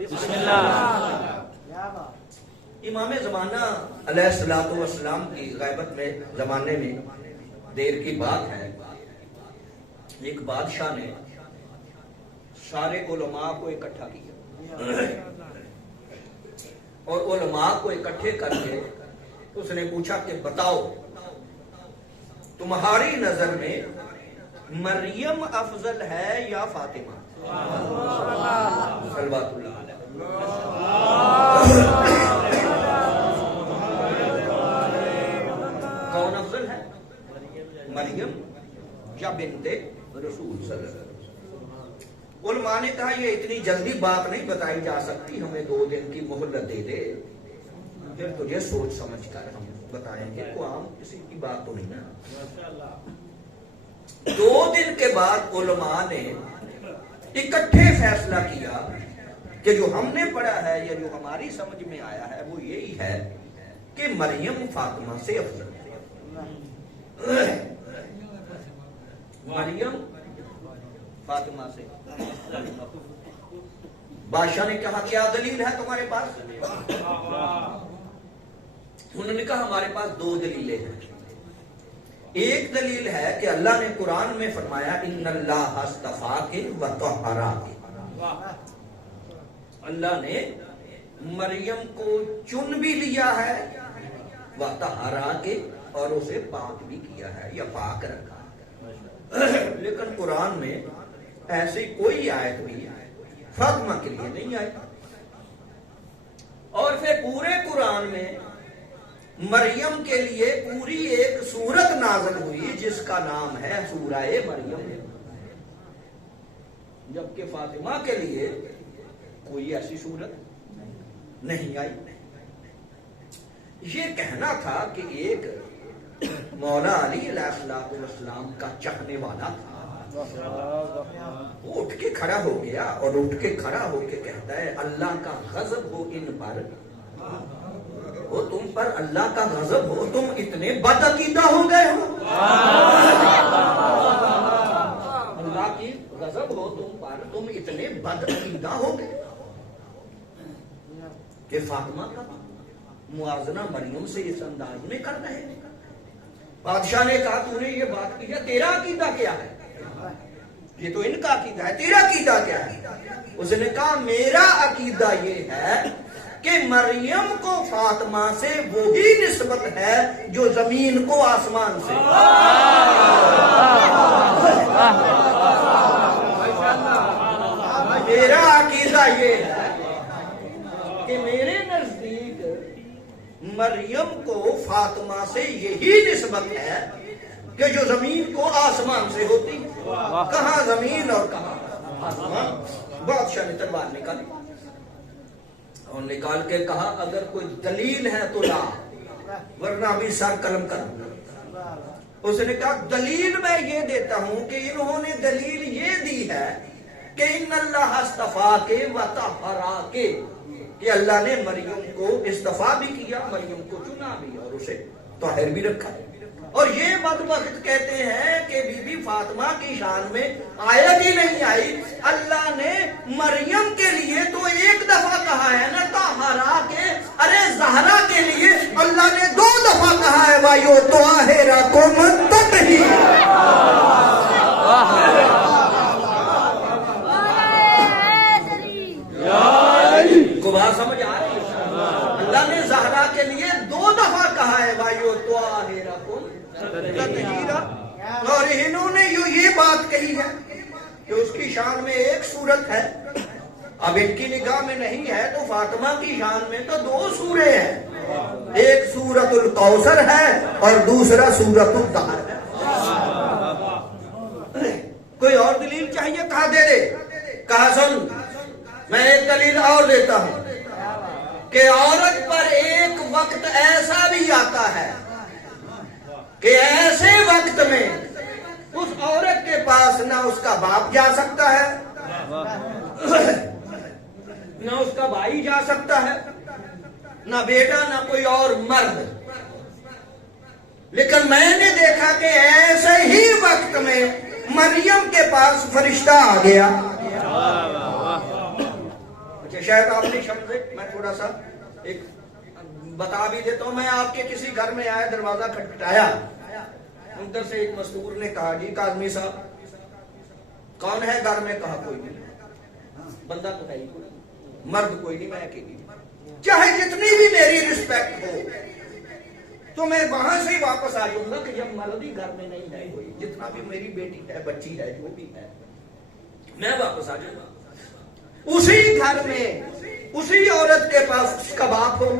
بسم اللہ۔ امام زمانہ علیہ الصلوۃ والسلام کی غیبت میں زمانے میں دیر کی بات ہے، ایک بادشاہ نے سارے علماء کو اکٹھا کیا اور علماء کو اکٹھے کر کے اس نے پوچھا کہ بتاؤ تمہاری نظر میں مریم افضل ہے یا فاطمہ؟ صلوات اللہ علیہ۔ کون افضل ہے، مریم یا بنت رسول صلی اللہ علیہ وسلم؟ علماء نے کہا یہ اتنی جلدی بات نہیں بتائی جا سکتی، ہمیں 2 دن کی مہلت دے دے، پھر تجھے سوچ سمجھ کر ہم بتائیں گے، کو عام کسی کی بات تو نہیں نا۔ 2 دن کے بعد علماء نے اکٹھے فیصلہ کیا کہ جو ہم نے پڑھا ہے یا جو ہماری سمجھ میں آیا ہے وہ یہی ہے کہ مریم فاطمہ سے افضل ہے، مریم فاطمہ سے۔ بادشاہ نے کہا کیا دلیل ہے تمہارے پاس؟ انہوں نے کہا ہمارے پاس 2 دلیلیں ہیں۔ ایک دلیل ہے کہ اللہ نے قرآن میں فرمایا ان اللہ اصطفاک وطہراک، اللہ نے مریم کو چن بھی لیا ہے، وطہراک، اور اسے پاک بھی کیا ہے یا پاک رکھا ہے۔ لیکن قرآن میں ایسی کوئی آیت بھی فاطمہ کے لیے نہیں آئی، اور پھر پورے قرآن میں مریم کے لیے پوری ایک سورت نازل ہوئی جس کا نام ہے سورہ مریم، جبکہ فاطمہ کے لیے کوئی ایسی سورت نہیں آئی۔ یہ کہنا تھا کہ ایک مولا علی علیہ السلام کا چاہنے والا تھا، وہ اٹھ کے کھڑا ہو گیا اور اٹھ کے کھڑا ہو کے کہتا ہے اللہ کا غضب ہو ان پر، وہ تم پر اللہ کا غضب ہو، تم اتنے بد عقیدہ ہو گئے ہو، اللہ کی غضب ہو تم پر، تم اتنے بد عقیدہ ہو گئے کہ فاطمہ کا موازنہ مریم سے اس انداز میں کر رہے ہیں۔ بادشاہ نے کہا تو نے یہ بات کی ہے، تیرا عقیدہ کیا ہے؟ یہ تو ان کا عقیدہ ہے، تیرا عقیدہ کیا ہے؟ اس نے کہا میرا عقیدہ یہ ہے کہ مریم کو فاطمہ سے وہی نسبت ہے جو زمین کو آسمان سے۔ میرا عقیدہ یہ ہے کہ میرے نزدیک مریم کو فاطمہ سے یہی نسبت ہے کہ جو زمین کو آسمان سے ہوتی ہے۔ کہاں زمین اور کہاں آسمان؟ بادشاہ نے تلوار نکالی اور نکال کے کہا اگر کوئی دلیل ہے تو لا، ورنہ بھی سر قلم کر۔ اس نے کہا دلیل میں یہ دیتا ہوں کہ انہوں نے دلیل یہ دی ہے کہ ان اللہ اصطفاک وطہراک، کہ اللہ نے مریم کو اصطفیٰ بھی کیا، مریم کو چنا بھی اور اسے طاہر بھی رکھا۔ اور یہ بدبخت کہتے ہیں کہ بی بی فاطمہ کی شان میں آیت ہی نہیں آئی، اللہ نے مریم کے لیے تو ایک دفعہ کہا ہے نا طہرا کے، ارے زہرا کے لیے اللہ نے 2 دفعہ کہا ہے وایو طاہرکم تطہیرا۔ کو بات سمجھ آ رہی ہے؟ اللہ نے زہرا کے لیے 2 دفعہ کہا ہے وایو طاہرکم تطہیرا، اور انہوں نے یہ بات کہی ہے کہ اس کی شان میں ایک صورت ہے، اب ان کی نگاہ میں نہیں ہے تو فاطمہ کی شان میں تو 2 سورے ہیں، ایک سورۃ الکوثر ہے اور دوسرا سورۃ الدہر ہے۔ کوئی اور دلیل چاہیے؟ کہا دے دے، کہا سن میں ایک دلیل اور دیتا ہوں کہ عورت پر ایک وقت ایسا بھی آتا ہے کہ ایسے وقت میں اس عورت کے پاس نہ اس کا باپ جا سکتا ہے، نہ اس کا بھائی جا سکتا ہے، نہ بیٹا، نہ کوئی اور مرد، لیکن میں نے دیکھا کہ ایسے ہی وقت میں مریم کے پاس فرشتہ آ گیا۔ کہ شاید آپ نہیں سمجھے، میں تھوڑا سا ایک بتا بھی دیتا ہوں. میں آپ کے کسی گھر میں آیا، دروازہ کھٹکھٹایا، اندر سے ایک مزدور نے کہا جی کاظمی صاحب کون ہے گھر میں؟ کہا کوئی نہیں. بندہ تو ہے ہی کوئی، مرد کوئی نہیں، میں اکیلی. چاہے جتنی بھی میری رسپیکٹ ہو تو میں وہاں سے ہی واپس آ جاؤں گا کہ جب مرد ہی گھر میں نہیں ہے کوئی، جتنا بھی میری بیٹی ہے، بچی ہے، جو بھی ہے، میں واپس آ جاؤں گا. اسی گھر میں اسی عورت کے پاس اس کا باپ ہو،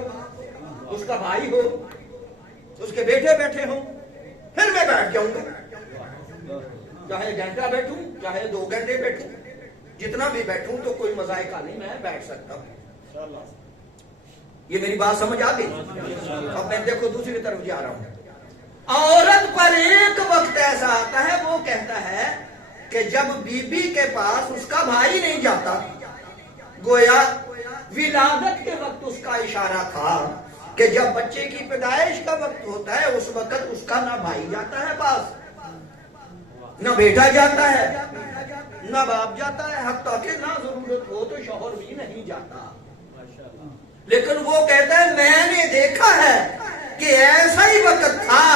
اس کا بھائی ہو، اس کے بیٹے بیٹھے ہوں، پھر میں بیٹھ جاؤں گا. چاہے گھنٹہ بیٹھوں، چاہے 2 گھنٹے بیٹھوں، جتنا بھی بیٹھوں تو کوئی مذائقہ نہیں، میں بیٹھ سکتا ہوں. یہ میری بات سمجھ آ گئی؟ اب میں دیکھو دوسری طرف جا رہا ہوں. عورت پر ایک وقت ایسا آتا ہے، وہ کہتا ہے کہ جب بی بی کے پاس اس کا بھائی نہیں جاتا، گویا ولادت کے وقت اس کا اشارہ تھا کہ جب بچے کی پیدائش کا وقت ہوتا ہے اس وقت اس کا نہ بھائی جاتا ہے پاس، نہ بیٹا جاتا ہے، نہ باپ جاتا ہے، حتیٰ کہ نہ ضرورت ہو تو شوہر بھی نہیں جاتا. لیکن وہ کہتا ہے میں نے دیکھا ہے کہ ایسا ہی وقت تھا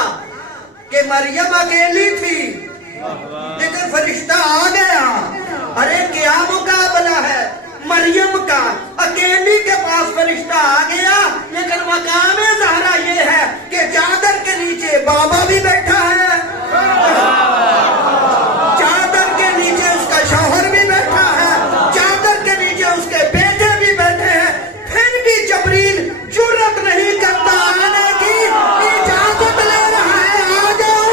کہ مریم اکیلی تھی لیکن فرشتہ آ گیا. ارے کیا مقابلہ ہے مریم کا، اکیلی کے پاس فرشتہ آ گیا، لیکن مقام زہرا یہ ہے کہ چادر کے نیچے بابا بھی بیٹھا ہے، چادر کے نیچے اس کا شوہر بھی بیٹھا ہے، چادر کے نیچے اس کے بیٹے بھی بیٹھے ہیں. پھر بھی جبریل جرأت نہیں کرتا آنے کی، اجازت لے رہا ہے آ جاؤ.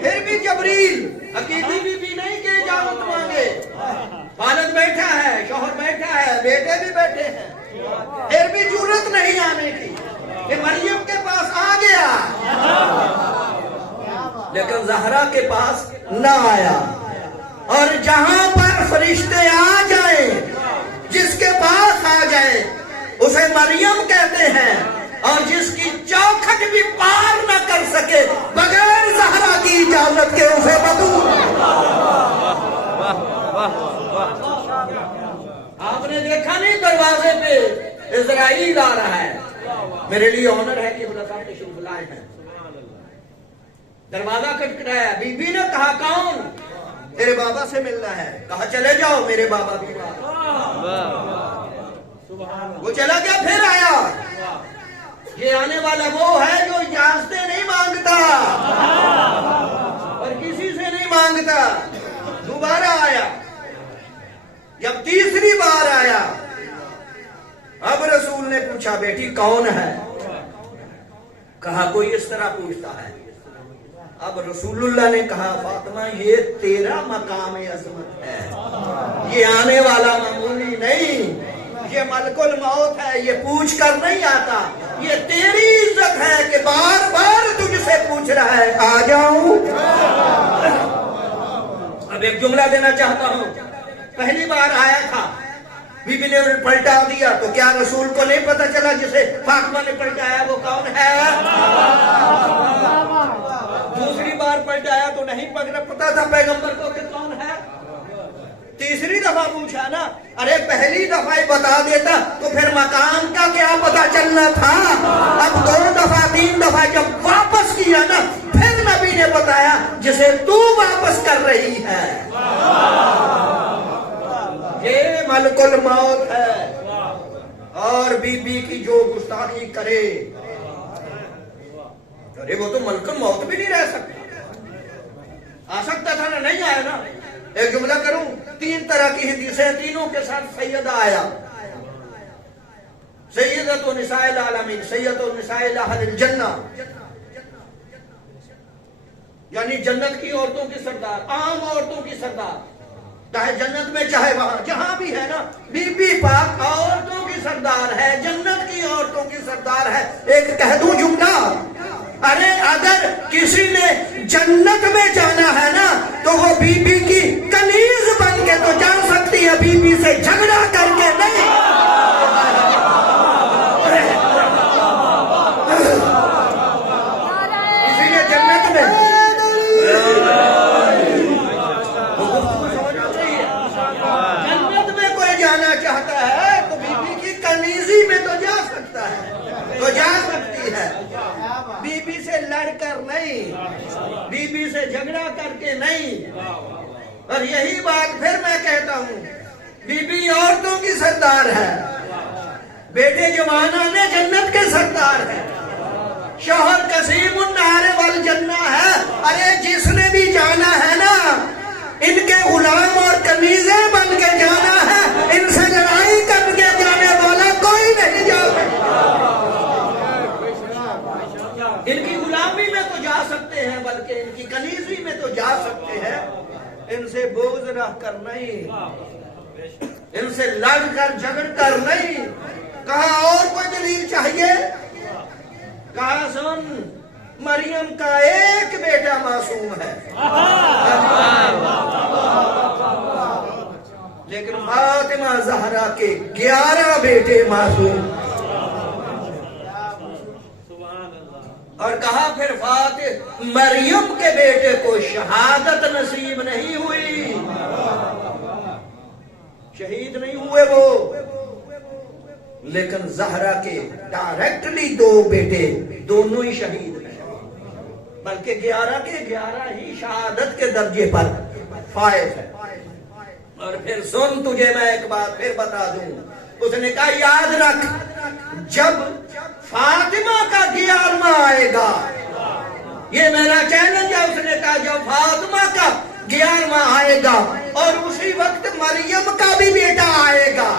پھر بھی جبریل اکیلی بھی نہیں کہ اجازت مانگے، والد بیٹھا ہے، شوہر بیٹھا ہے، بیٹے بھی بیٹھے ہیں، پھر بھی جرأت نہیں آنے کی کہ مریم کے پاس آ گیا، لیکن زہرا کے پاس نہ آیا. اور جہاں پر فرشتے آ جائیں، جس کے پاس آ جائیں اسے مریم کہتے ہیں، اور جس کی چوکھٹ بھی پار نہ کر سکے بغیر زہرا کی اجازت کے اسے بدو. آپ نے دیکھا نہیں دروازے پہ اسرائیل آ رہا ہے، میرے لیے آنر ہے کہ بلا صاحب تشریف لائے ہیں. دروازہ کھٹکھٹایا، بی بی نے کہا کون؟ تیرے بابا سے ملنا ہے. کہا چلے جاؤ، میرے بابا بھی وہ چلا گیا. پھر آیا، یہ آنے والا وہ ہے جو اجازتیں نہیں مانگتا اور کسی سے نہیں مانگتا. دوبارہ آیا، جب تیسری بار آیا اب رسول نے پوچھا بیٹی کون ہے؟ کہا کوئی اس طرح پوچھتا ہے. اب رسول اللہ نے کہا فاطمہ یہ تیرا مقام عظمت ہے، یہ آنے والا معمولی نہیں، یہ ملک الموت ہے، یہ پوچھ کر نہیں آتا، یہ تیری عزت ہے کہ بار بار تجھ سے پوچھ رہا ہے آ جاؤں. اب ایک جملہ دینا چاہتا ہوں. پہلی بار آیا تھا، بی بی نے پلٹا دیا تو کیا رسول کو نہیں پتا چلا جسے فاطمہ نے پلٹایا وہ کون ہے؟ دوسری بار پلٹایا تو نہیں پتا تھا پیغمبر کو کہ کون ہے. تیسری دفعہ پوچھا نا، ارے پہلی دفعہ ہی بتا دیتا تو پھر مقام کا کیا پتا چلنا تھا. اب 2 دفعہ 3 دفعہ جب واپس کیا نا پھر نبی نے بتایا جسے تو واپس کر رہی ہے یہ ملک الموت ہے. اور بی بی کی جو گستاخی کرے، ارے وہ تو ملک الموت بھی نہیں رہ سکتا. آ سکتا تھا نا، نہیں آیا نا. ایک جملہ کروں، 3 طرح کی حدیثیں، تینوں کے ساتھ سیدہ آیا. سیدۃ نساء العالمین، سیدۃ نساء اہل الجنہ، یعنی جنت کی عورتوں کی سردار، عام عورتوں کی سردار، چاہے جنت میں چاہے وہاں جہاں بھی ہے نا، بی بی پاک عورتوں کی سردار ہے، جنت کی عورتوں کی سردار ہے. ایک کہہ دوں جملہ، ارے اگر کسی نے جنت میں جانا ہے نا تو وہ بی بی کی کنیز بن کے تو جا سکتی ہے، بی بی سے جھگڑا کر کے نہیں. کنیزی میں تو جا سکتا ہے، تو جا سکتی ہے، بی بی سے لڑ کر نہیں، بی بی سے جھگڑا کر کے نہیں۔ اور یہی بات پھر میں کہتا ہوں، بی بی عورتوں کی سردار ہے، بیٹے جوانان جنت کے سردار ہے، شوہر قسیم النہار والجنہ ہے۔ ارے جس نے بھی جانا ہے نا، ان کے غلام اور کنیزیں بن کے جانا ہے، ان سے لڑائی کر کے جانے والا کوئی نہیں جا سکتا۔ ان کی غلامی میں تو جا سکتے ہیں، بلکہ ان کی کنیزی میں تو جا سکتے ہیں، ان سے بغض رکھ کر نہیں، ان سے لڑ کر جھگڑ کر نہیں۔ کہا اور کوئی دلیل چاہیے؟ کہا سن، مریم کا ایک بیٹا معصوم ہے، لیکن فاطمہ زہرا کے 11 بیٹے معصوم۔ اور کہا پھر مریم کے بیٹے کو شہادت نصیب نہیں ہوئی، شہید نہیں ہوئے وہ، لیکن زہرا کے ڈائریکٹلی 2 بیٹے دونوں ہی شہید ہیں، بلکہ 11 کے 11 ہی شہادت کے درجے پر فائز ہے۔ اور پھر سن، تجھے میں ایک بات پھر بتا دوں، اس نے کہا یاد رکھ، جب فاطمہ کا 11واں آئے گا، یہ میرا چیلنج ہے، اس نے کہا جب فاطمہ کا 11واں آئے گا اور اسی وقت مریم کا بھی بیٹا آئے گا،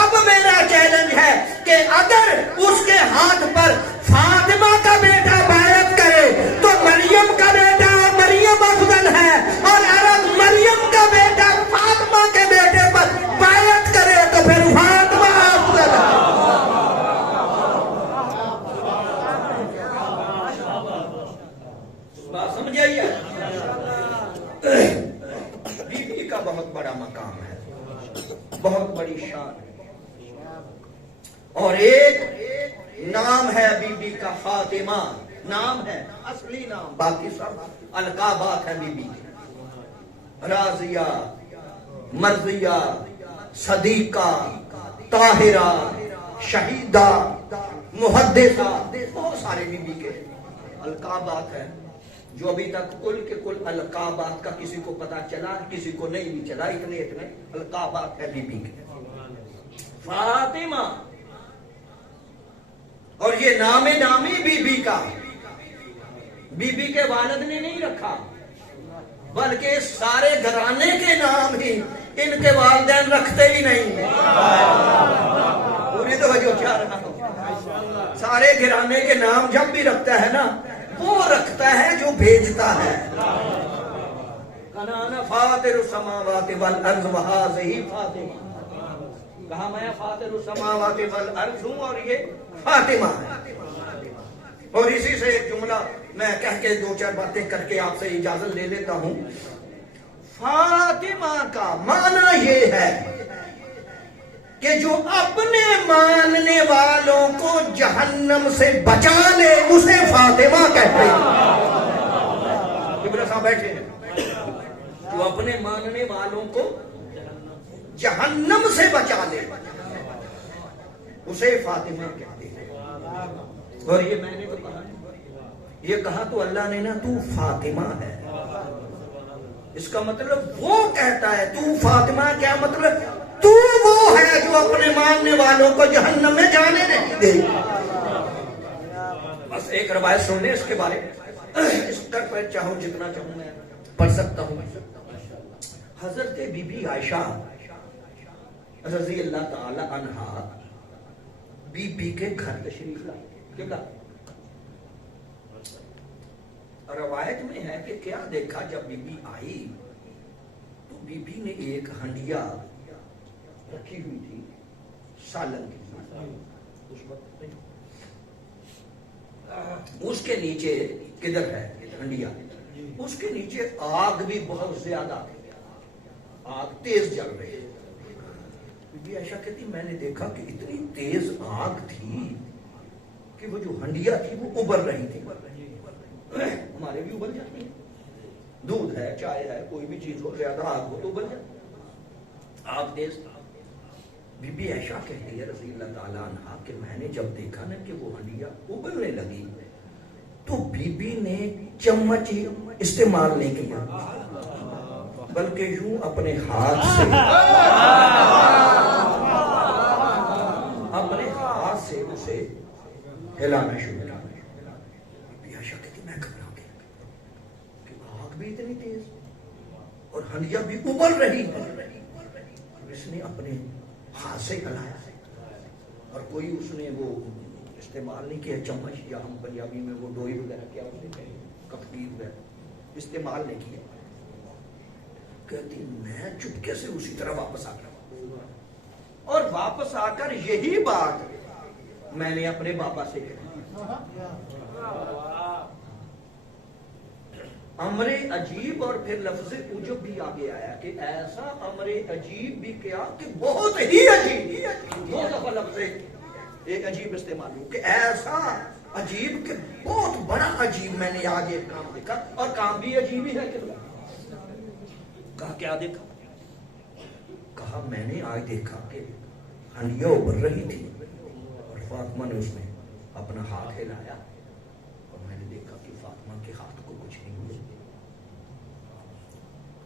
اب میرا چیلنج ہے کہ اگر اس کے ہاتھ پر فاطمہ کا بیٹا بیعت کرے تو مریم کا بیٹا اور مریم افضل ہے، اور اگر مریم کا بیٹا فاطمہ کے بیٹے پر بیعت کرے تو پھر فاطمہ افضل ہے۔ بات سمجھائیے، بی بی کا بہت بڑا مقام ہے، بہت بڑی شان ہے، اور ایک نام ہے بی بی کا فاطمہ، نام ہے، اصلی نام، باقی سب القابات ہے بی بی کے، راضیہ، مرضیہ، صدیقہ، طاہرہ، شہیدہ، محدثہ، بہت سارے بی بی کے القابات ہیں، جو ابھی تک کل کے کل القابات کا کسی کو پتا چلا، کسی کو نہیں بھی چلا، اتنے القابات ہے بی بی کے۔ فاطمہ، اور یہ نام نامی بی بی کا، بی بی کے والد نے نہیں رکھا، بلکہ سارے گھرانے کے نام ہی ان کے والدین رکھتے ہی نہیں۔ پوری توجہ کیا رہا ہوں، سارے گھرانے کے نام جب بھی رکھتا ہے نا، وہ رکھتا ہے جو بھیجتا ہے۔ کہنا فاطر السماوات والارض وہذہ فاطمہ، کہا میں فاطر السماوات والارض ہوں اور یہ فاطمہ ہے۔ اور اسی سے ایک جملہ میں کہہ کے 2-4 باتیں کر کے آپ سے اجازت لے لیتا ہوں۔ فاطمہ کا معنی یہ ہے کہ جو اپنے ماننے والوں کو جہنم سے بچا لے، اسے فاطمہ کہتے ہیں۔ صاحب بیٹھے ہیں، جو اپنے ماننے والوں کو جہنم سے بچا لے، اسے فاطمہ کہتے ہیں۔ اور یہ میں نے تو کہا، یہ کہا تو اللہ نے نا، تو فاطمہ ہے، اس کا مطلب وہ کہتا ہے تو فاطمہ، کیا مطلب؟ تو وہ ہے جو اپنے ماننے والوں کو جہنم میں جانے نہیں دے۔ بس ایک روایت سننے اس کے بارے میں، اس پر چاہوں جتنا چاہوں میں پڑھ سکتا ہوں۔ حضرت بی بی عائشہ رضی اللہ تعالی عنہا بی بی کے گھر تشریف لائے، روایت میں ہے کہ کیا دیکھا، جب بی بی آئی تو بی بی نے ایک ہنڈیا رکھی ہوئی تھی سالن کی، اس کے نیچے کدھر ہے ہنڈیا، اس کے نیچے آگ بھی بہت زیادہ، آگ تیز جل رہی ہے۔ بی بی عائشہ کہتی میں نے دیکھا کہ اتنی تیز آگ تھی کہ وہ جو ہنڈیا تھی وہ ابل رہی تھی، ہمارے بھی ابل جاتی ہے، دودھ ہے، چائے ہے، کوئی بھی چیز ہو، زیادہ آگ ہو تو ابل جاتی، آگ تیز تھا۔ بی بی عائشہ کہتی ہے رضی اللہ تعالیٰ عنہ کہ میں نے جب دیکھا نا کہ وہ ہنڈیا ابلنے لگی تو بی بی نے چمچ استعمال نہیں کیا بلکہ یوں اپنے ہاتھ سے اسے ہلانا شروع کیا. بی بی عائشہ کہتی میں گھبرا گیا کہ آگ بھی اتنی تیز اور ہنڈیا بھی ابل رہی ہے. اس نے اپنے ہاتھ سے ہلایا اور کوئی اس نے وہ استعمال نہیں کیا چمچ یا ہم پنجابی میں وہ ڈوئی وغیرہ کیا اس نے کفگیر وغیرہ استعمال نہیں کیا. کہتی میں چپکے سے اسی طرح واپس آ گیا اور واپس آ کر یہی بات میں نے اپنے بابا سے کہی. امر عجیب اور پھر لفظ عجب بھی آگے آیا کہ ایسا امر عجیب بھی کیا کہ بہت ہی عجیب. دو دفعہ لفظ ایک عجیب استعمال ہو کہ ایسا عجیب کہ بہت بڑا عجیب میں نے آج ایک کام دیکھا اور کام بھی عجیب ہی ہے. کہا کیا دیکھا؟ کہا میں نے آج دیکھا کہ ہنڈیا ابل رہی تھی اور فاطمہ نے اس میں اپنا ہاتھ ہلایا اور میں نے دیکھا کہ فاطمہ کے ہاتھ کو کچھ نہیں ہوا.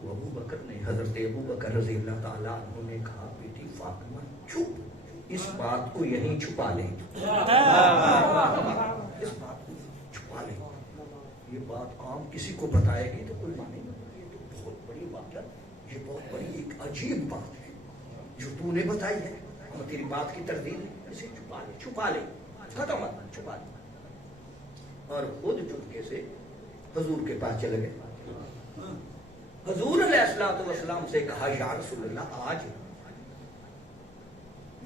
تو ابو بکر نے حضرت ابو بکر رضی اللہ تعالیٰ عنہ نے کہا بیٹی فاطمہ چپ اس بات کو یہیں چھپا لے. اس بات کو چھپا لے. یہ بات عام کسی کو بتائے گی تو کوئی مانے گا. یہ تو بہت بڑی بات ہے. یہ بہت بڑی ایک عجیب بات ہے جو تو نے بتائی ہے اور تیری بات کی تردید ہے. اسے چھپا لے چھپا لے ختم مت چھپا لے. اور خود چپکے سے حضور کے پاس چلے گئے. حضور علیہ الصلوۃ والسلام سے کہا یا رسول اللہ آج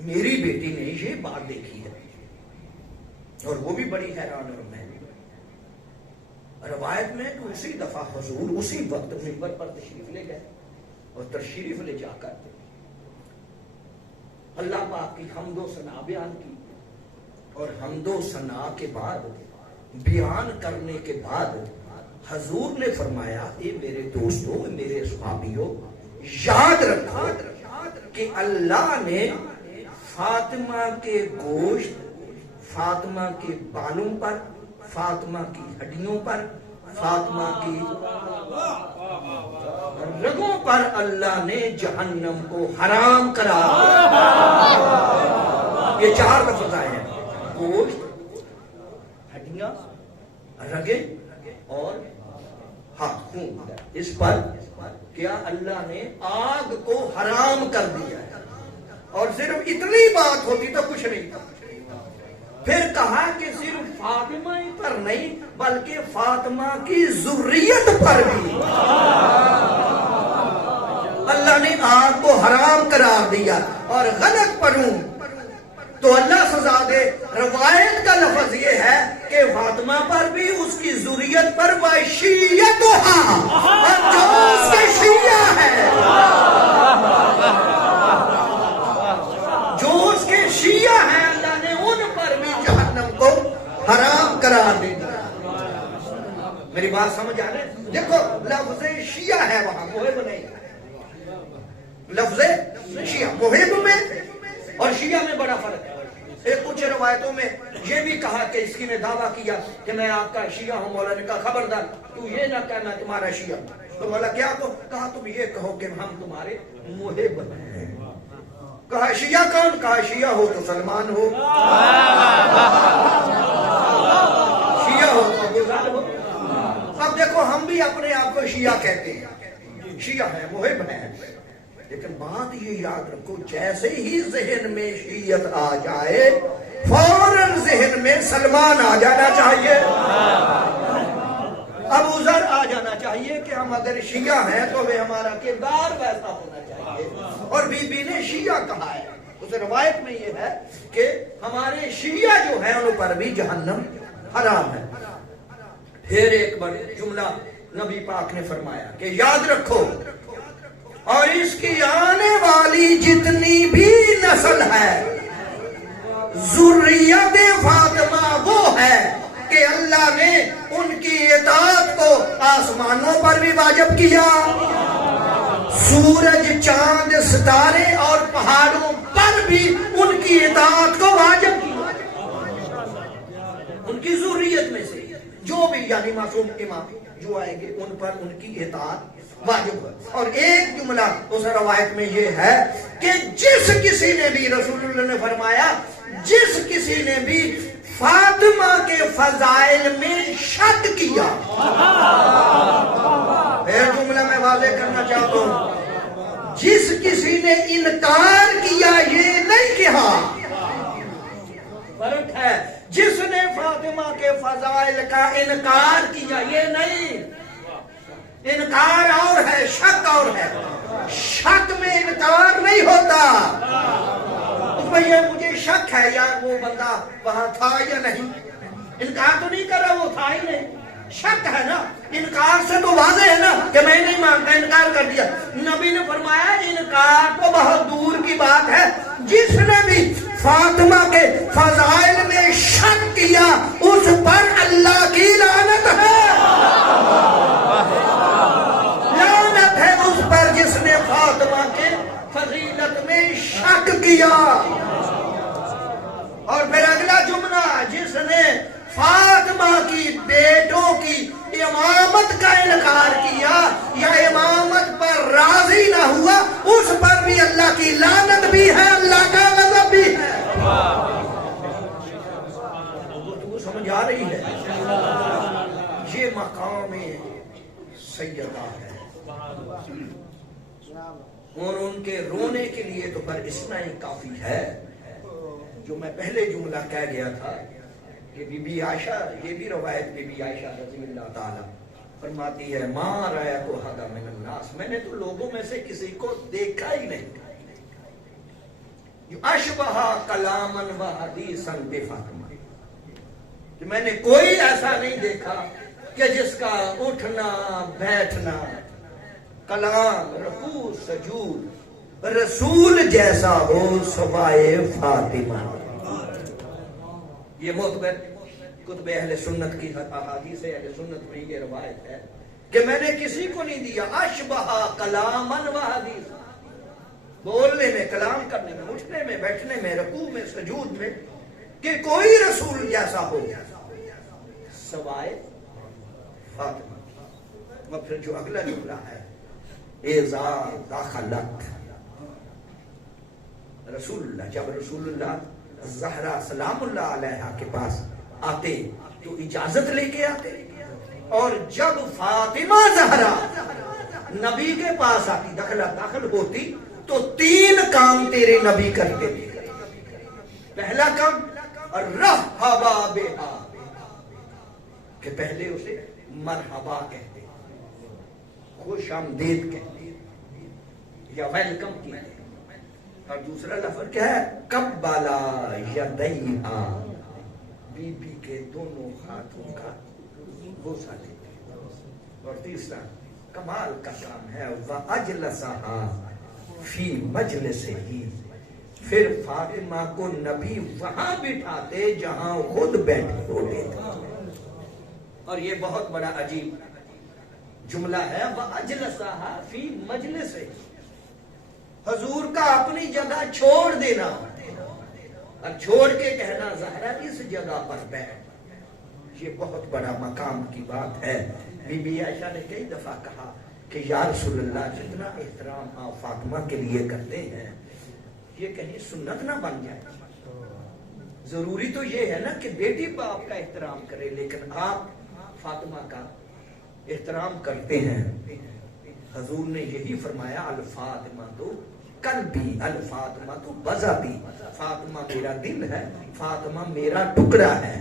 میری بیٹی نے یہ بات دیکھی ہے اور وہ بھی بڑی حیران اور میں. روایت میں تو اسی دفعہ حضور اسی وقت منبر پر تشریف لے گئے اور تشریف لے جا کر اللہ پاک کی حمد و ثنا بیان کی اور حمد و ثنا کے بعد بیان کرنے کے بعد حضور نے فرمایا اے میرے دوستوں میرے اصحابیوں یاد رکھو کہ اللہ نے فاطمہ کے گوشت فاطمہ کے بالوں پر فاطمہ کی ہڈیوں پر فاطمہ کی رگوں پر اللہ نے جہنم کو حرام کرا. یہ چار لفظ آئے ہیں گوشت ہڈیاں رگیں اور ہاتھ خون. اس پر کیا اللہ نے آگ کو حرام کر دیا ہے اور صرف اتنی بات ہوتی تو کچھ نہیں تھا. پھر کہا کہ صرف فاطمہ ہی پر نہیں بلکہ فاطمہ کی ذریت پر بھی اللہ نے آگ کو حرام قرار دیا. اور غلط پڑھوں تو اللہ سزا دے. روایت کا لفظ یہ ہے کہ فاطمہ پر بھی اس کی ذریت پر وشیتھا اور جو اس کے شیعہ ہے جو اس کے شیعہ ہیں اللہ نے ان پر بھی جہنم کو حرام قرار دے دیا. میری بات سمجھ آ رہی؟ دیکھو لفظ شیعہ ہے وہاں محب نہیں. لفظ شیعہ محب میں اور شیعہ میں بڑا فرق ہے. ایک کچھ روایتوں میں یہ بھی کہا کہ اس کی نے دعویٰ کیا کہ میں آپ کا شیعہ ہوں. مولا نے کہا خبردار تو یہ نہ کہنا تمہارا شیعہ. تو مولا کیا کہا تم یہ کہو کہ ہم تمہارے محب ہیں. کہا شیعہ کون؟ کہا شیعہ ہو تو سلمان ہو شیعہ ہو تو گلزار ہو. اب دیکھو ہم بھی اپنے آپ کو شیعہ کہتے ہیں شیعہ ہیں محب ہیں لیکن بات یہ یاد رکھو جیسے ہی ذہن میں شیعت آ جائے فوراً ذہن میں سلمان آ جانا چاہیے ابو ذر آ جانا چاہیے کہ ہم اگر شیعہ ہیں تو ہمارا کردار ویسا ہونا چاہیے. اور بی بی نے شیعہ کہا ہے. اس روایت میں یہ ہے کہ ہمارے شیعہ جو ہیں ان پر بھی جہنم حرام ہے. پھر ایک بار جملہ نبی پاک نے فرمایا کہ یاد رکھو اور اس کی آنے والی جتنی بھی نسل ہے ذریت فاطمہ وہ ہے کہ اللہ نے ان کی اطاعت کو آسمانوں پر بھی واجب کیا سورج چاند ستارے اور پہاڑوں پر بھی ان کی اطاعت کو واجب کیا، ان کی ذریت میں سے جو بھی یعنی معصوم امام جو آئیں گے ان پر ان کی اطاعت واجب ہے۔ اور ایک جملہ اس روایت میں یہ ہے کہ جس کسی نے بھی، رسول اللہ نے فرمایا، جس کسی نے بھی فاطمہ کے فضائل میں شک کیا، پھر جملہ میں واضح کرنا چاہتا ہوں، جس کسی نے انکار کیا یہ نہیں کہا، فرق ہے، جس نے فاطمہ کے فضائل کا انکار کیا یہ نہیں، انکار اور ہے، شک اور ہے، شک میں انکار نہیں ہوتا، اس میں یہ مجھے شک ہے یار وہ بندہ وہاں تھا یا نہیں، انکار تو نہیں کر رہا وہ تھا ہی نہیں، شک ہے نا، انکار سے تو واضح ہے نا کہ میں نہیں مانتا، انکار کر دیا۔ نبی نے فرمایا انکار تو بہت دور کی بات ہے، جس نے بھی فاطمہ کے فضائل میں شک کیا اس پر اللہ کی لعنت ہے، لعنت ہے اس پر جس نے فاطمہ کے فضیلت میں شک کیا۔ اور پھر اگلا جملہ، جس نے فاطمہ کی بیٹوں کی امامت کا انکار کیا یا امامت پر راضی نہ ہوا اس پر بھی اللہ کی لعنت بھی ہے، اللہ کا غضب بھی ہے۔ وہ سمجھ آ رہی ہے؟ یہ مقام سیدہ ہے، اور ان کے رونے کے لیے تو پر اتنا ہی کافی ہے جو میں پہلے جملہ کہہ گیا تھا کہ بی بی عائشہ، یہ بھی روایت بی بی عائشہ رضی اللہ تعالی فرماتی ہے، ما رأیت احد من الناس، میں نے تو لوگوں میں سے کسی کو دیکھا ہی نہیں اشبہ کلاما و حدیثا بفاطمہ، کہ میں نے کوئی ایسا نہیں دیکھا کہ جس کا اٹھنا بیٹھنا کلام رکوع سجود رسول جیسا ہو سوائے فاطمہ۔ یہ معتبر کتب اہل سنت کی احادیث اہل سنت میں یہ روایت ہے کہ میں نے کسی کو نہیں دیا اشبہ کلاما و حدیثا، بولنے میں، کلام کرنے میں، اٹھنے میں، بیٹھنے میں، رکوع میں، سجود میں، کہ کوئی رسول جیسا ہو سوائے فاطمہ۔ اور پھر جو اگلا جملہ ہے، اذا دخلت، رسول اللہ، جب رسول اللہ زہرا سلام اللہ علیہا کے پاس آتے تو اجازت لے کے آتے، اور جب فاطمہ زہرا نبی کے پاس آتی، داخل ہوتی تو 3 کام تیرے نبی کرتے تھے۔ پہلا کام رحبا بہا، کہ پہلے اسے مرحبا کہتے، خوش آمدید کہتے یا ویلکم کہتے، اور دوسرا لفظ کیا ہے، قبلا یدیہا، بی بی کے دونوں ہاتھوں کا بوسہ دیتے، اور تیسرا کمال کا کام ہے وَأَجْلَسَهَا فی مجلسہی، پھر فاطمہ کو نبی وہاں بٹھاتے جہاں خود بیٹھے ہوتے تھے۔ اور یہ بہت بڑا عجیب جملہ ہے، وَأَجْلَسَهَا فی مجلسہی، حضور کا اپنی جگہ چھوڑ دینا اور چھوڑ کے کہنا زہرا اس جگہ پر بیٹھ، یہ بہت بڑا مقام کی بات ہے۔ بی بی عائشہ نے کئی دفعہ کہا کہ یا رسول اللہ، جتنا احترام آپ فاطمہ کے لیے کرتے ہیں یہ کہیں سنت نہ بن جائے، ضروری تو یہ ہے نا کہ بیٹی باپ کا احترام کرے، لیکن آپ فاطمہ کا احترام کرتے ہیں۔ حضور نے یہی فرمایا، الفاطمہ تو قلبی، الفاطمہ تو بذاتی، فاطمہ میرا دل ہے، فاطمہ میرا ٹکڑا ہے،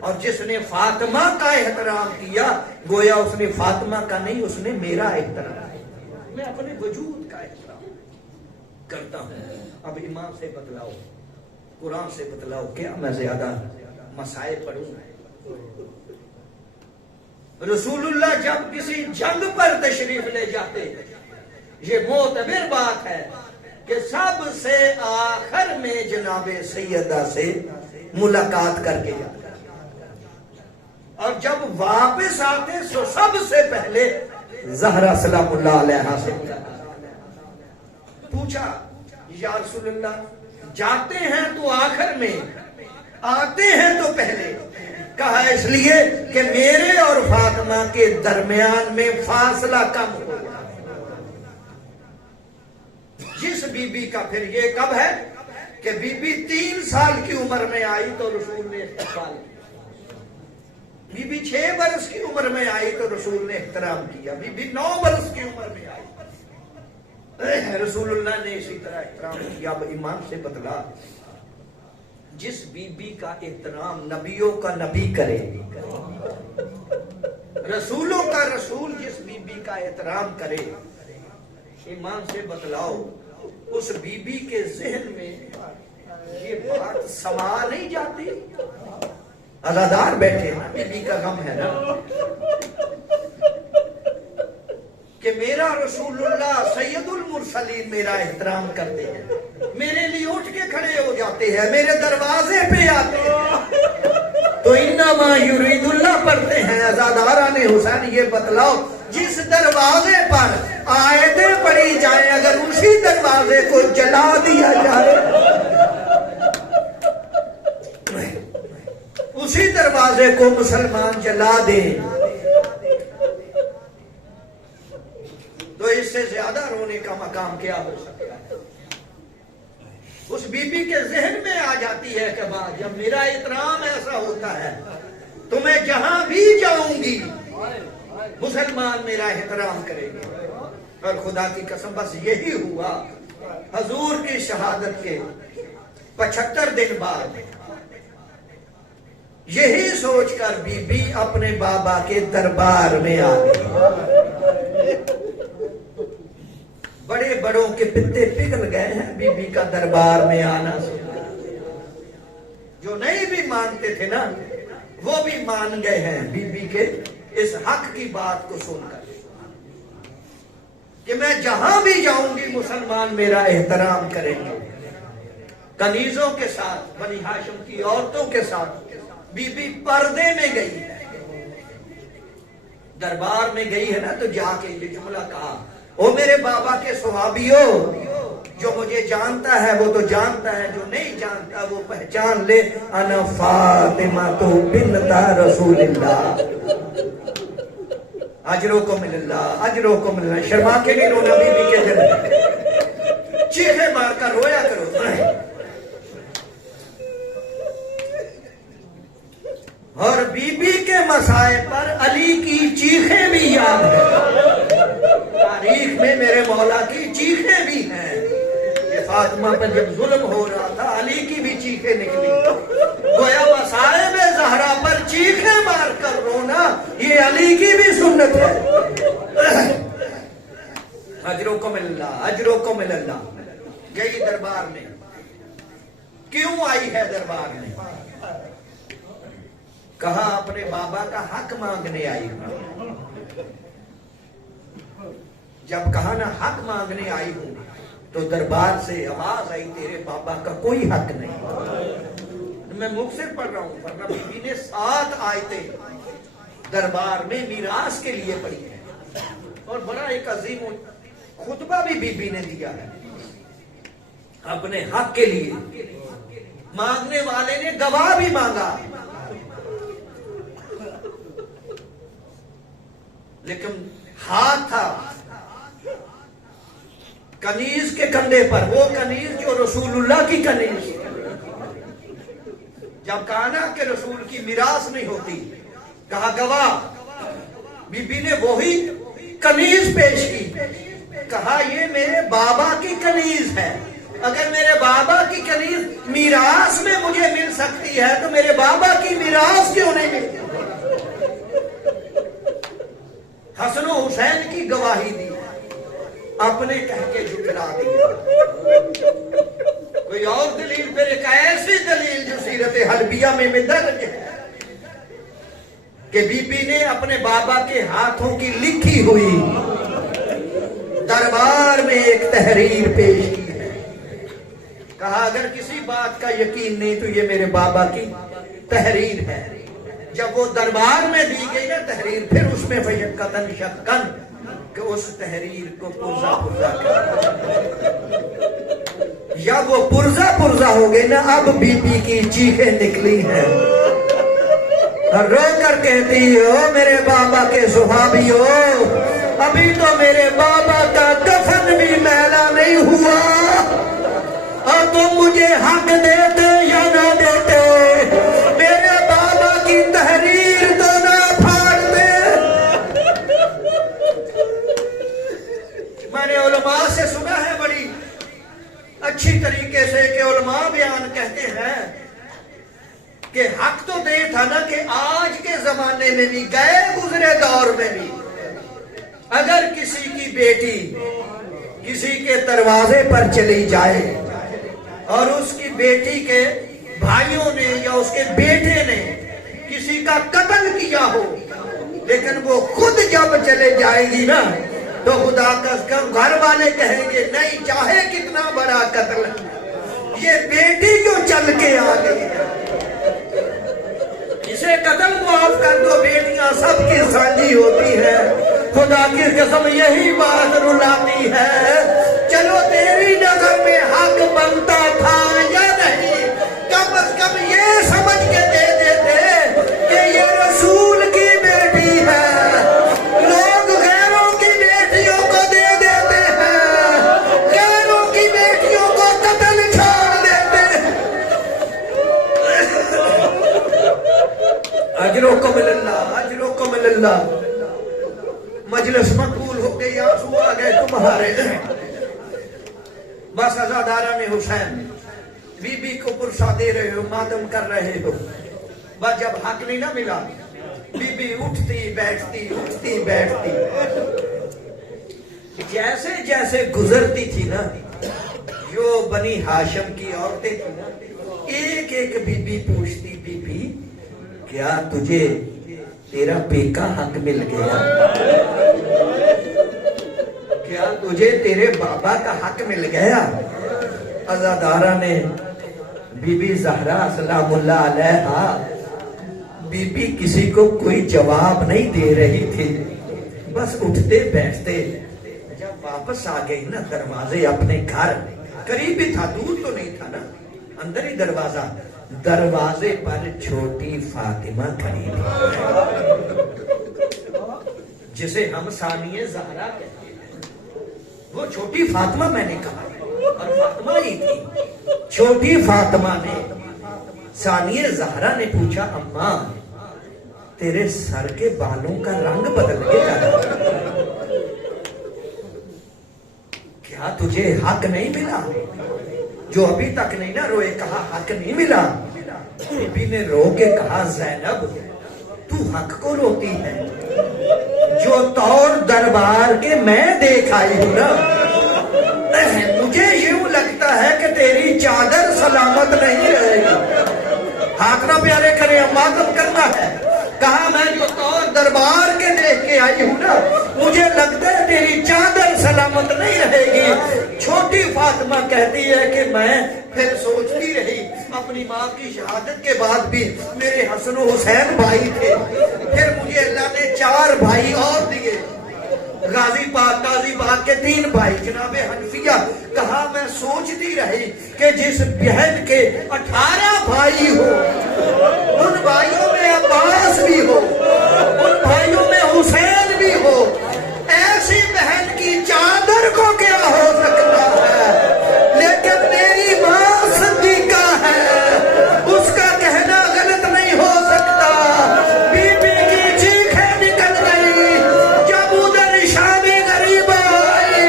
اور جس نے فاطمہ کا احترام کیا گویا اس نے فاطمہ کا نہیں، اس نے میرا احترام کیا، میں اپنے وجود کا احترام کرتا ہوں۔ اب امام سے بتلاؤ، قرآن سے بتلاؤ، کیا میں زیادہ مسائل پڑھوں؟ رسول اللہ جب کسی جنگ پر تشریف لے جاتے، یہ معتبر بات ہے کہ سب سے آخر میں جناب سیدہ سے ملاقات کر کے جاتے، اور جب واپس آتے تو سب سے پہلے زہرا سلام اللہ علیہا سے ملاقات۔ پوچھا یا رسول اللہ جاتے ہیں تو آخر میں، آتے ہیں تو پہلے. کہا اس لیے کہ میرے اور فاطمہ کے درمیان میں فاصلہ کم ہو. جس بی بی کا پھر یہ کب ہے کہ بی بی 3 سال کی عمر میں آئی تو رسول نے استقبال کیا. بی بی 6 برس کی عمر میں آئی تو رسول نے احترام کیا. بی بی 9 برس کی عمر میں آئی رسول اللہ نے اسی طرح احترام کیا. اب ایمان سے بتلا، جس بی بی کا احترام نبیوں کا نبی کرے، رسولوں کا رسول جس بی بی کا احترام کرے، ایمان سے بتلاؤ اس بی بی کے ذہن میں یہ بات سما نہیں جاتی؟ عزادار بیٹھے نا، بی بی کا غم ہے نا کہ میرا رسول اللہ سید المرسلین میرا احترام کرتے ہیں، میرے لیے اٹھ کے کھڑے ہو جاتے ہیں، میرے دروازے پہ آتے ہیں تو انما یرید اللہ پڑھتے ہیں. عزاداران حسین یہ بتلاؤ، جس دروازے پر آیتیں پڑھی جائیں اگر اسی دروازے کو جلا دیا جائے، اسی دروازے کو مسلمان جلا دے تو اس سے زیادہ رونے کا مقام کیا ہو سکتا ہے؟ اس بی بی کے ذہن میں آ جاتی ہے کہ بات جب میرا احترام ایسا ہوتا ہے تو میں جہاں بھی جاؤں گی مسلمان میرا احترام کریں گے. اور خدا کی قسم بس یہی ہوا. حضور کی شہادت کے 75 دن بعد یہی سوچ کر بی بی اپنے بابا کے دربار میں آ گئی. بڑے بڑوں کے پتے پگھل گئے ہیں بی بی کا دربار میں آنا سے. جو نہیں بھی مانتے تھے نا وہ بھی مان گئے ہیں بی بی کے اس حق کی بات کو سن کر کہ میں جہاں بھی جاؤں گی مسلمان میرا احترام کریں گے. کنیزوں کے ساتھ، بنی ہاشم کی عورتوں کے ساتھ بی بی پردے میں گئی ہے، دربار میں گئی ہے نا تو جا کے یہ جملہ کہا، او میرے بابا کے صحابیوں، جو مجھے جانتا ہے وہ تو جانتا ہے، جو نہیں جانتا وہ پہچان لے، انا فاطمہ تو بنت رسول اللہ، اجرکم اللہ اجرکم اللہ. شرما کے نہیں رونا بی بی کے دل، چیخے مار کر رویا کرو. اور بی بی کے مسائل پر علی کی چیخیں بھی یاد ہیں، تاریخ میں میرے مولا کی چیخیں بھی ہیں. یہ فاطمہ پر جب ظلم ہو رہا تھا علی کی بھی چیخیں نکلی. گویا مصائب زہرا پر چیخیں مار کر رونا یہ علی کی بھی سنت ہے. اجرکم اللہ اجرکم اللہ. یہی دربار میں کیوں آئی ہے؟ دربار میں کہا اپنے بابا کا حق مانگنے آئی. جب کہا نا حق مانگنے آئی ہوں تو دربار سے آواز آئی تیرے بابا کا کوئی حق نہیں. میں مختصر پڑھ رہا ہوں ورنہ بی بی نے 7 آیتیں دربار میں میراث کے لیے پڑھی ہے اور بڑا ایک عظیم خطبہ بھی بی بی نے دیا ہے اپنے حق کے لیے. مانگنے والے نے گواہ بھی مانگا لیکن ہاتھ تھا کنیز کے کندھے پر، وہ کنیز جو رسول اللہ کی کنیز. جب کہا نا کہ رسول کی میراث نہیں ہوتی، کہا گواہ. بی بی نے وہی کنیز پیش کی، کہا یہ میرے بابا کی کنیز ہے، اگر میرے بابا کی کنیز میراث میں مجھے مل سکتی ہے تو میرے بابا کی میراث کیوں نہیں ملتی؟ حسن و حسین کی گواہی دی، اپنے کہہ کے جھٹلا دیا. کوئی اور دلیل پھر ایک ایسی دلیل جو سیرت حلبیہ میں درج ہے کہ بی بی نے اپنے بابا کے ہاتھوں کی لکھی ہوئی دربار میں ایک تحریر پیش کی ہے. کہا اگر کسی بات کا یقین نہیں تو یہ میرے بابا کی تحریر ہے. جب وہ دربار میں دی گئی نا تحریر، پھر اس میں فیقتن شکن کہ اس تحریر کو پرزا کر یا وہ پرزا پرزا ہو گئی نا، اب بی بی کی چیخیں نکلی ہیں، رو کر کہتی ہو میرے بابا کے صحابیو، ابھی تو میرے بابا کا کفن بھی میلا نہیں ہوا اور تم مجھے حق دیتے یا نہ دیتے، میرے بابا کی تحریر تو نہ پھاڑتے۔ میں نے علماء سے سنا ہے بڑی اچھی طریقے سے کہ علماء بیان کہتے ہیں کہ حق تو دے تھا نا کہ آج کے زمانے میں بھی، گئے گزرے دور میں بھی، اگر کسی کی بیٹی کسی کے دروازے پر چلی جائے اور اس کی بیٹی کے بھائیوں نے یا اس کے بیٹے نے کسی کا قتل کیا ہو، لیکن وہ خود جب چلے جائے گی نا تو خدا کا قسم گھر والے کہیں گے نہیں چاہے کتنا بڑا قتل یہ بیٹی جو چل کے آ گئی ہے، اسے قتل معاف کر دو، بیٹیاں سب کی سانجھی ہوتی ہے۔ خدا کی قسم یہی بات رلاتی ہے۔ چلو تیری نظر میں حق بنتا تھا یا نہیں، کم از کم یہ سمجھ کے دے دیتے کہ یہ رسول کی بیٹی ہے۔ لوگ غیروں کی بیٹیوں کو دے دیتے ہیں، غیروں کی بیٹیوں کو قتل چھوڑ دیتے ہیں۔ اجرکم اللہ، اجرکم اللہ۔ مجلس مقبول ہو گئی، آنسو آ گئے تمہارے، بس عزاداران حسین بی بی کو پرسا دے رہے ہو، ماتم کر رہے ہو، بس جب حق نہیں نہ ملا بی بی اٹھتی بیٹھتی اٹھتی بیٹھتی، جیسے جیسے گزرتی تھی نا جو بنی ہاشم کی عورتیں تھی نا، ایک ایک بی بی پوچھتی بی بی کیا تجھے تیرا بیکا حق مل گیا؟ کیا تجھے تیرے بابا کا حق مل گیا؟ عزادارہ نے بی بی زہرا سلام اللہ علیہا، بی بی کسی کو کوئی جواب نہیں دے رہی تھی، بس اٹھتے بیٹھتے، جب واپس آ گئی نا دروازے اپنے گھر، قریب ہی تھا، دور تو نہیں تھا نا، اندر ہی دروازہ، دروازے پر چھوٹی فاطمہ کھڑی تھی جسے ہم ثانیہ زہرا کہتے ہیں، وہ چھوٹی فاطمہ میں نے کہا اور فاطمہ ہی تھی۔ چھوٹی فاطمہ نے ثانیہ زہرا نے پوچھا اماں تیرے سر کے بالوں کا رنگ بدل گیا، کیا تجھے حق نہیں ملا؟ جو ابھی تک نہیں نہ روئے کہا حق نہیں ملا۔ بی بی نے رو کے کہا زینب تو حق کو روتی ہے، جو طور دربار کے میں دیکھ آئی ہوں نا، مجھے یوں لگتا ہے کہ تیری چادر سلامت نہیں رہے گی۔ ہاتھ نہ پیارے کرے، ماتم کرنا ہے۔ کہا میں جو طور دربار کے دیکھ کے آئی ہوں نا، مجھے لگتا ہے تیری چادر سلامت نہیں رہے گی۔ چھوٹی فاطمہ کہتی ہے کہ میں پھر سوچتی رہی، اپنی ماں کی شہادت کے بعد بھی میرے حسن و حسین بھائی تھے، پھر مجھے اللہ نے 4 بھائی اور دیے، غازی پاک قاضی پاک کے 3 بھائی جناب حنفیہ۔ کہا میں سوچتی رہی کہ جس بہن کے 18 بھائی ہو، ان بھائیوں میں عباس بھی ہو، ان بھائیوں میں حسین بھی ہو، ایسی بہن کی چادر کو کیا ہو سکتا ہے؟ لیکن میری ماں صدیقہ ہے، اس کا کہنا غلط نہیں ہو سکتا۔ بی بی کی چیخیں نکل گئی جب ادھر شامی غریب آئی،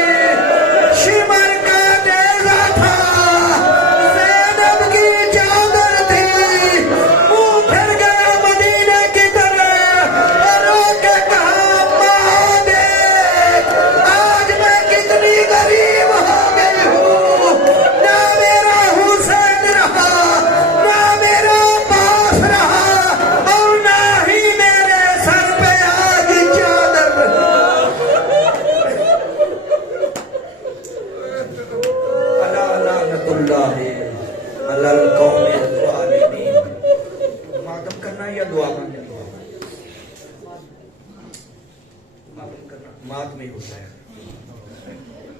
شمر کا نیزہ تھا، زینب کی چادر تھی، منہ پھر گیا مدینے کی طرف اور رو کے کہا ماں دیکھ آج میں کتنی غریب ہو گئی ہوں، نہ میرا حسین رہا، نہ میرا عباس رہا، اور نہ ہی میرے سر پہ آج چادر۔ الا لعنت اللہ علی القوم الظالمین۔ ماتم کرنا یا دعا مانگنی؟ ماتم کرنا، ماتم ہی ہوتا ہے۔